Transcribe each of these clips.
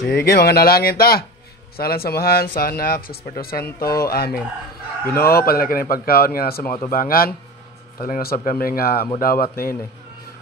Sige, mga nalangin ta. Salang samahan sa Anak, sa Espiritu Santo. Amen. Ginoo, padala kami pagkaon nga sa mga tubangan. Padala usab kami nga mudawat niini.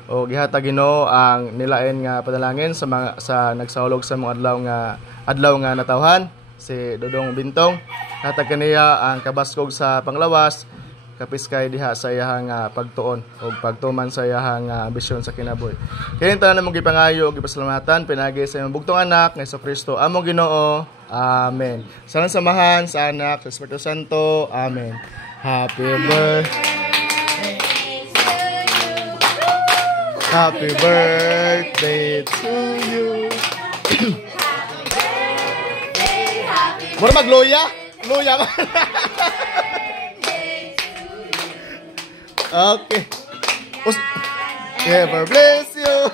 O gihatag Ginoo ang nilain nga padalangin sa mga sa nagsahulog sa mga adlaw nga natawhan si Dodong Bintong. Hatag kaniya ang kabaskog sa panglawas kapiskay diha sa iyahang pagtuon o pagtuman sa iyahang ambisyon sa kinabuhi. Kini tanan namong gipangayo ug gipasalamatan pinagi sa imong bugtong anak nga Hesus Kristo among Ginoo. Amen. Salang samahan sa Anak, sa Espiritu Santo. Amen. Happy birthday to you. Happy birthday to you. Happy birthday, happy Mura magloya? Loya ba? Okay. Ever bless you.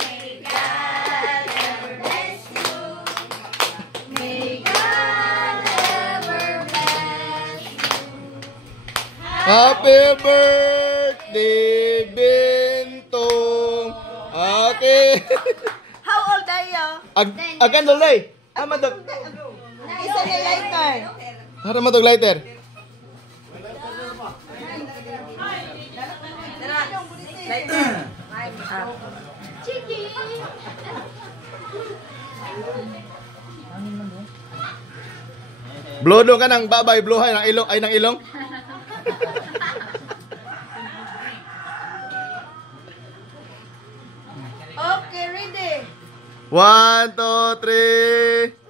May God ever bless you. May God ever bless you. Happy birthday, Bintong. Okay. How old are you? Agan dolay. Amadog. Isa ni lighter. Hara matog lighter. Blow ka ng babay, blow ng ilong, ay ng ilong. Okay, ready. 1, 2, 3.